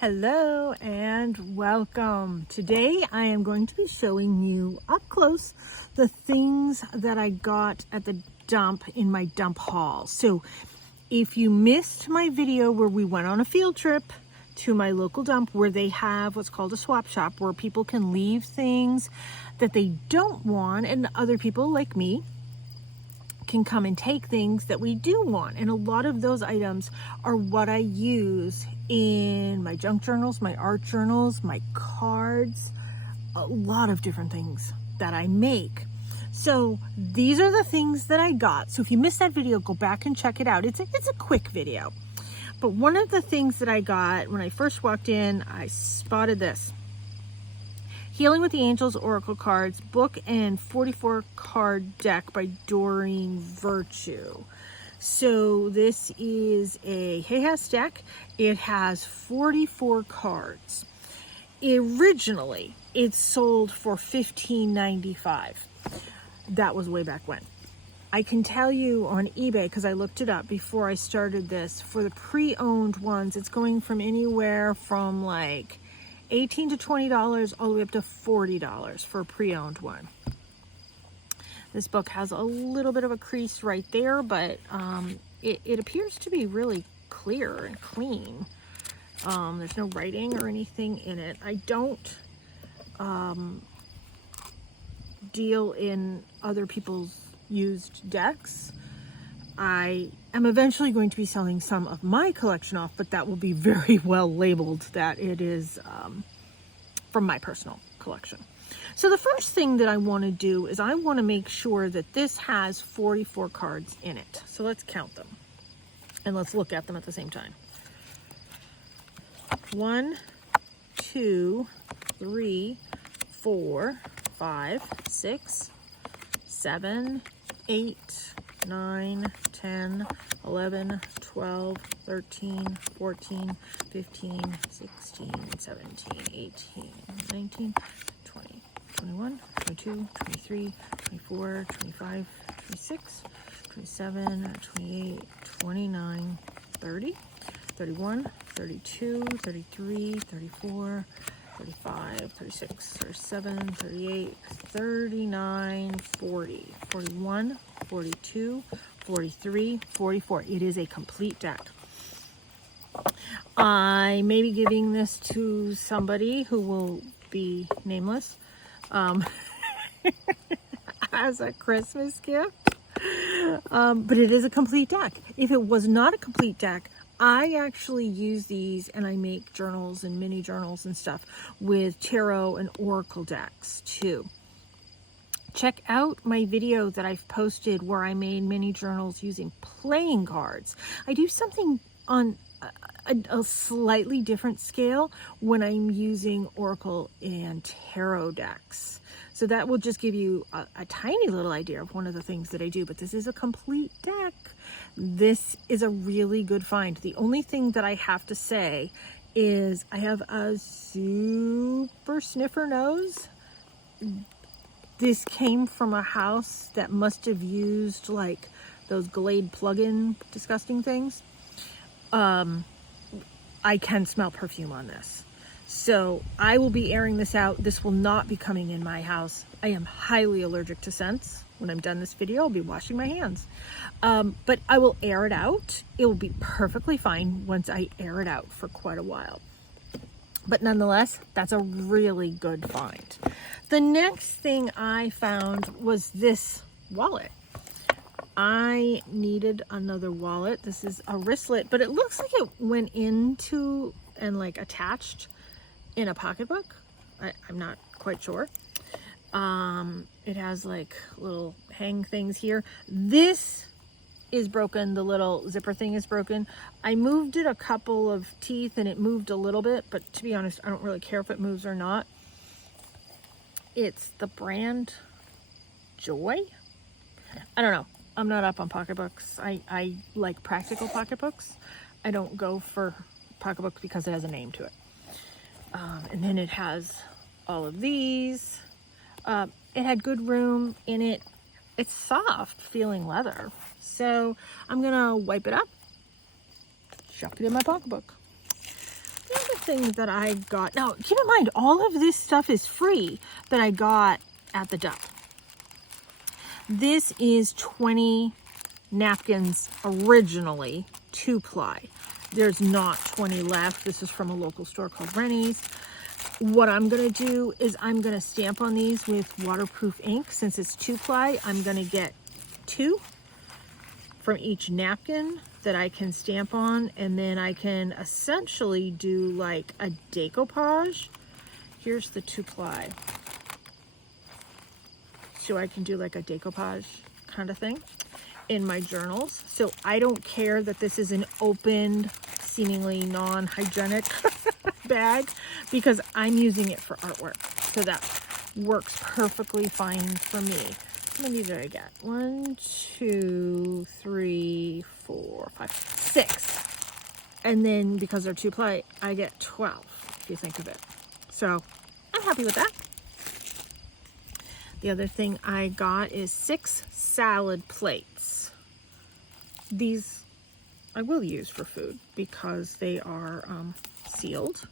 Hello and welcome. Today I am going to be showing you up close the things that I got at the dump in my dump haul. So if you missed my video where we went on a field trip to my local dump where they have what's called a swap shop where people can leave things that they don't want and other people like me can come and take things that we do want. And a lot of those items are what I use in my junk journals, my art journals, my cards, a lot of different things that I make. So these are the things that I got. So if you missed that video, go back and check it out. It's a quick video. But one of the things that I got when I first walked in, I spotted this. Healing with the Angels Oracle Cards book and 44 card deck by Doreen Virtue. So this is a Hay House deck. It has 44 cards. Originally, it sold for $15.95. That was way back when. I can tell you on eBay, because I looked it up before I started this, for the pre-owned ones, it's going from anywhere from like $18 to $20 all the way up to $40 for a pre-owned one. This book has a little bit of a crease right there, but it appears to be really clear and clean. There's no writing or anything in it. I don't deal in other people's used decks. I am eventually going to be selling some of my collection off, but that will be very well labeled that it is from my personal collection. So the first thing that I want to do is I want to make sure that this has 44 cards in it. So let's count them and let's look at them at the same time. 1, 2, 3, 4, 5, 6, 7, 8, 9, 10, 11, 12, 13, 14, 15, 16, 17, 18, 19, 20, 21, 22, 23, 24, 25, 26, 27, 28, 29, 30, 31, 32, 33, 34, 35, 36, 37, 38, 39, 40, 41, 42, 43, 44. It is a complete deck. I may be giving this to somebody who will be nameless as a Christmas gift. But it is a complete deck. If it was not a complete deck, I actually use these and I make journals and mini journals and stuff with tarot and oracle decks too. Check out my video that I've posted where I made mini journals using playing cards. I do something on a slightly different scale when I'm using oracle and tarot decks. So that will just give you a tiny little idea of one of the things that I do, but this is a complete deck. This is a really good find. The only thing that I have to say is I have a super sniffer nose. This came from a house that must have used like those Glade plug-in disgusting things. I can smell perfume on this. So I will be airing this out. This will not be coming in my house. I am highly allergic to scents. When I'm done this video, I'll be washing my hands. But I will air it out. It will be perfectly fine once I air it out for quite a while. But nonetheless, that's a really good find. The next thing I found was this wallet. I needed another wallet. This is a wristlet, but it looks like it went into and like attached in a pocketbook. I'm not quite sure. It has like little hang things here. This is broken. The little zipper thing is broken. I moved it a couple of teeth and it moved a little bit, but to be honest, I don't really care if it moves or not. It's the brand Joy. I don't know. I'm not up on pocketbooks. I like practical pocketbooks. I don't go for pocketbooks because it has a name to it. And then it has all of these. It had good room in it. It's soft feeling leather. So I'm gonna wipe it up, shove it in my pocketbook. The other thing that I got, now keep in mind, all of this stuff is free that I got at the dump. This is 20 napkins originally, 2-ply. There's not 20 left. This is from a local store called Rennie's. What I'm going to do is I'm going to stamp on these with waterproof ink. Since it's 2-ply, I'm going to get 2 from each napkin that I can stamp on, and then I can essentially do like a decoupage. Here's the 2-ply. So I can do like a decoupage kind of thing in my journals. So I don't care that this is an opened, seemingly non-hygienic bag, because I'm using it for artwork. So that works perfectly fine for me. How many did I get? 1, 2, 3, 4, 5, 6. And then because they're 2-ply, I get 12, if you think of it. So I'm happy with that. The other thing I got is 6 salad plates. These I will use for food because they are sealed.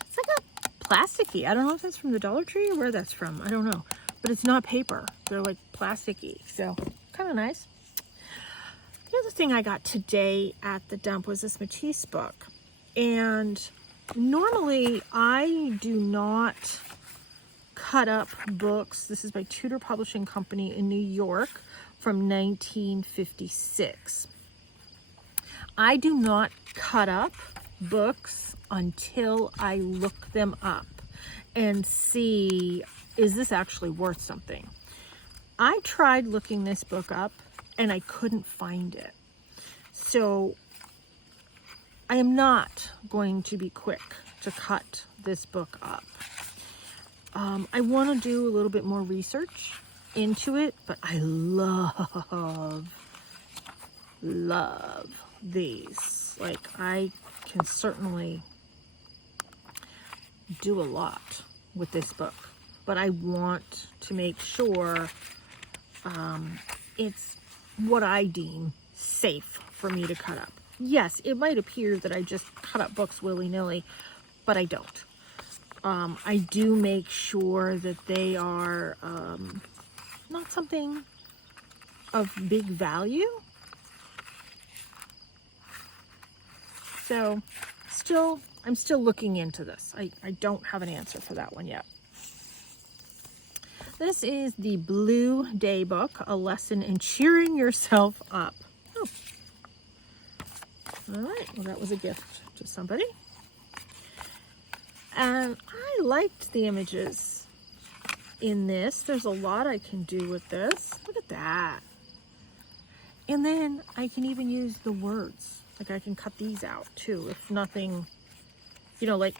It's like a plasticky. I don't know if that's from the Dollar Tree or where that's from. I don't know. But it's not paper. They're like plasticky. So kind of nice. The other thing I got today at the dump was this Matisse book. And normally I do not cut up books. This is by Tudor Publishing Company in New York from 1956. I do not cut up books until I look them up and see, is this actually worth something? I tried looking this book up and I couldn't find it. So I am not going to be quick to cut this book up. I want to do a little bit more research into it, but I love these. Like, I can certainly do a lot with this book, but I want to make sure it's what I deem safe for me to cut up. Yes, it might appear that I just cut up books willy-nilly, but I don't. I do make sure that they are not something of big value. So I'm still looking into this. I don't have an answer for that one yet. This is the Blue Day book, A Lesson in Cheering Yourself Up. Oh. All right, well, that was a gift to somebody. And I liked the images in this. There's a lot I can do with this. Look at that. And then I can even use the words. Like, I can cut these out too. If nothing, you know, like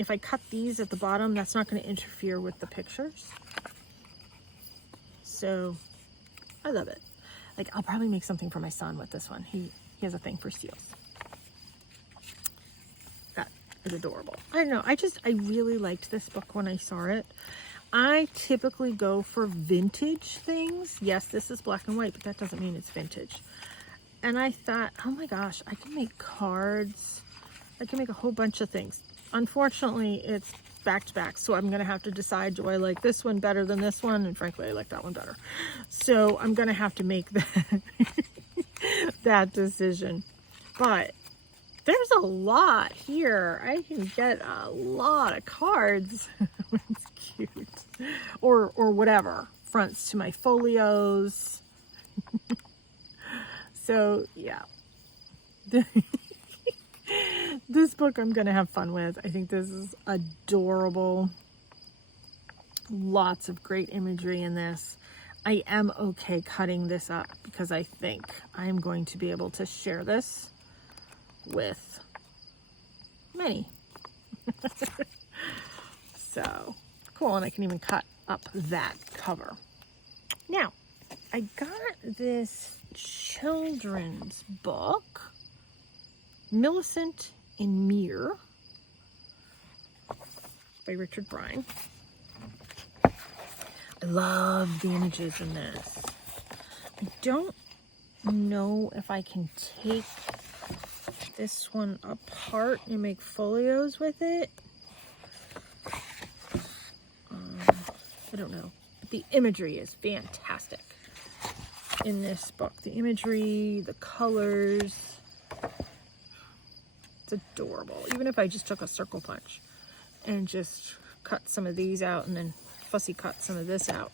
if I cut these at the bottom, that's not going to interfere with the pictures. So I love it. Like, I'll probably make something for my son with this one. He has a thing for seals. That is adorable. I don't know. I really liked this book when I saw it. I typically go for vintage things. Yes, this is black and white, but that doesn't mean it's vintage. And I thought, oh my gosh, I can make cards. I can make a whole bunch of things. Unfortunately, it's back to back, so I'm going to have to decide, do I like this one better than this one? And frankly, I like that one better. So I'm going to have to make that, that decision. But there's a lot here. I can get a lot of cards. It's cute. Or whatever. Fronts to my folios. So, yeah. This book I'm going to have fun with. I think this is adorable. Lots of great imagery in this. I am okay cutting this up because I think I'm going to be able to share this with many. So, cool. And I can even cut up that cover. Now, I got this children's book, Millicent and Meir, by Richard Brine. I love the images in this. I don't know if I can take this one apart and make folios with it. I don't know. The imagery is fantastic in this book. The imagery, the colors, it's adorable. Even if I just took a circle punch and just cut some of these out and then fussy cut some of this out.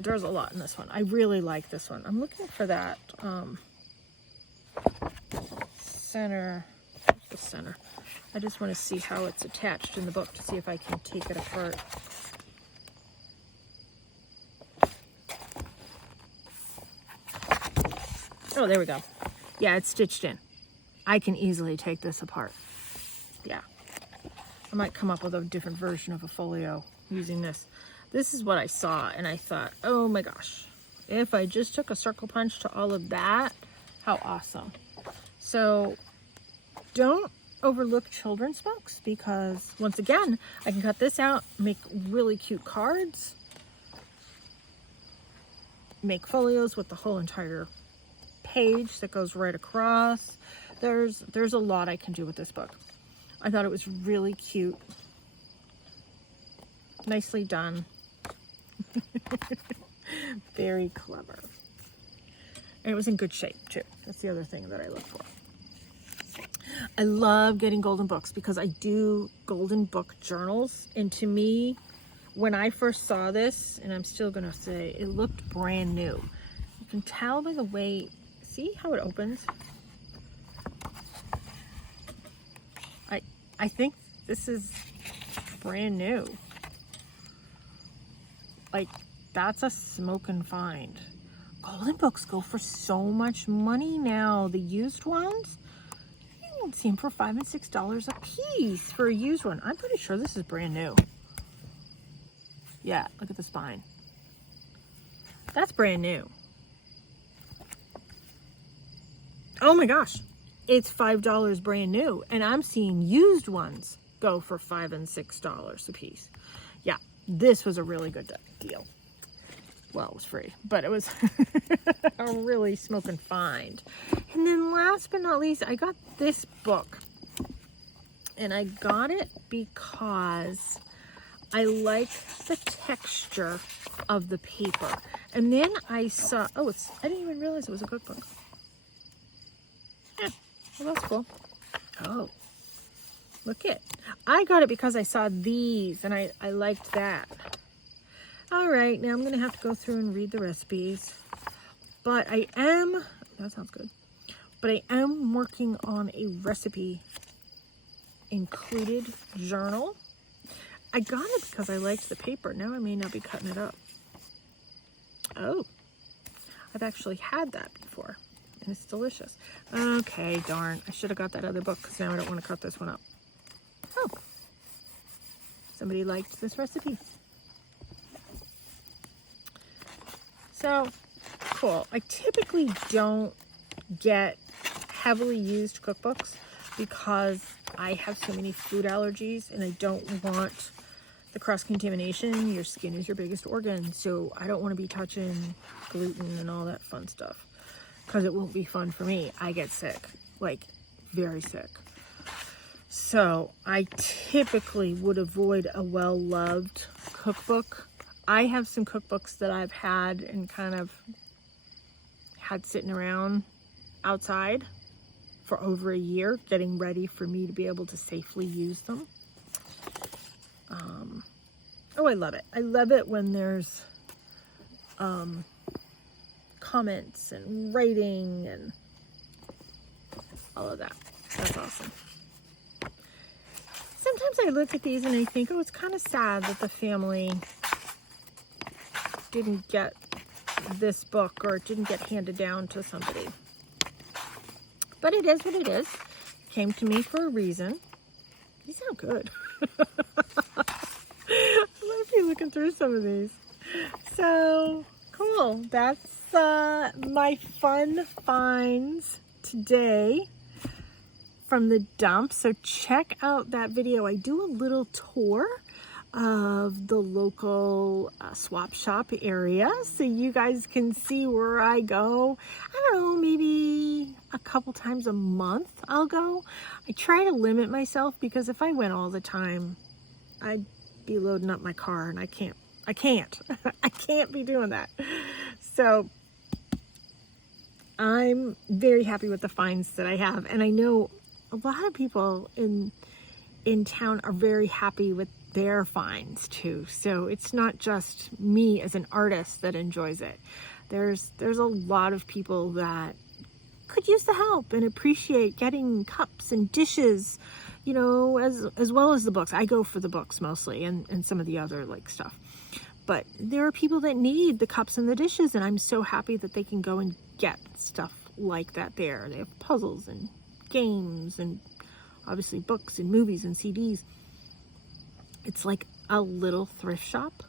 There's a lot in this one. I really like this one. I'm looking for that center. The center. I just want to see how it's attached in the book to see if I can take it apart. Oh, there we go. Yeah, it's stitched in. I can easily take this apart. Yeah. I might come up with a different version of a folio using this. This is what I saw, and I thought, oh my gosh, if I just took a circle punch to all of that, how awesome. So don't overlook children's books, because once again, I can cut this out, make really cute cards, make folios with the whole entire page that goes right across. There's a lot I can do with this book. I thought it was really cute. Nicely done. Very clever. And it was in good shape too. That's the other thing that I look for. I love getting golden books because I do golden book journals. And to me, when I first saw this, and I'm still going to say, it looked brand new. You can tell by the way, see how it opens? I think this is brand new. Like, that's a smoking find. Golden books go for so much money now. The used ones, you can see them for $5 and $6 a piece for a used one. I'm pretty sure this is brand new. Yeah, look at the spine. That's brand new. Oh my gosh, it's $5 brand new, and I'm seeing used ones go for $5 and $6 a piece. Yeah, this was a really good deal. Well, it was free, but it was a really smoking find. And then last but not least, I got this book, and I got it because I like the texture of the paper. And then I saw, oh, I didn't even realize it was a cookbook. Yeah, well, that's cool. Oh, look it. I got it because I saw these, and I liked that. All right, now I'm going to have to go through and read the recipes. But I am, that sounds good. But I am working on a recipe included journal. I got it because I liked the paper. Now I may not be cutting it up. Oh, I've actually had that before, and it's delicious. Okay, darn. I should have got that other book because now I don't want to cut this one up. Oh, somebody liked this recipe. So, cool. I typically don't get heavily used cookbooks because I have so many food allergies and I don't want the cross-contamination. Your skin is your biggest organ, so I don't want to be touching gluten and all that fun stuff because it won't be fun for me. I get sick, like very sick. So I typically would avoid a well-loved cookbook. I have some cookbooks that I've had and kind of had sitting around outside for over a year, getting ready for me to be able to safely use them. Oh, I love it. I love it when there's comments and writing and all of that. That's awesome. Sometimes I look at these and I think, oh, it's kind of sad that the family didn't get this book or it didn't get handed down to somebody. But it is what it is. It came to me for a reason. These sound good. I might be looking through some of these. So cool. That's my fun finds today from the dump. So check out that video. I do a little tour of the local swap shop area, so you guys can see where I go. I don't know, maybe a couple times a month I'll go. I try to limit myself because if I went all the time, I'd be loading up my car, and I can't I can't be doing that. So I'm very happy with the finds that I have, and I know a lot of people in town are very happy with their finds too. So it's not just me as an artist that enjoys it. There's a lot of people that could use the help and appreciate getting cups and dishes, you know, as well as the books. I go for the books mostly, and some of the other like stuff. But there are people that need the cups and the dishes, and I'm so happy that they can go and get stuff like that there. They have puzzles and games and obviously books and movies and CDs. It's like a little thrift shop,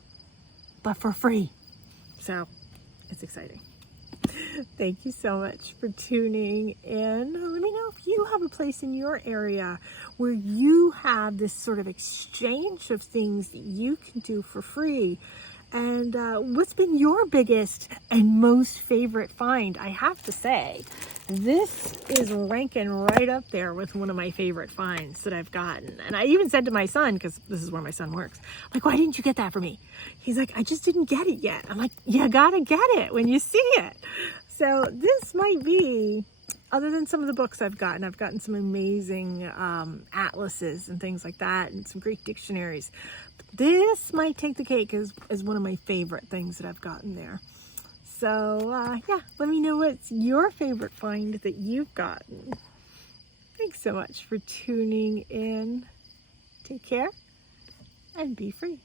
but for free. So it's exciting. Thank you so much for tuning in. Let me know if you have a place in your area where you have this sort of exchange of things that you can do for free. And what's been your biggest and most favorite find? I have to say, this is ranking right up there with one of my favorite finds that I've gotten. And I even said to my son, because this is where my son works, I'm like, why didn't you get that for me? He's like, I just didn't get it yet. I'm like, you gotta get it when you see it. So this might be, other than some of the books I've gotten some amazing atlases and things like that, and some great dictionaries. But this might take the cake as one of my favorite things that I've gotten there. So yeah, let me know what's your favorite find that you've gotten. Thanks so much for tuning in. Take care and be free.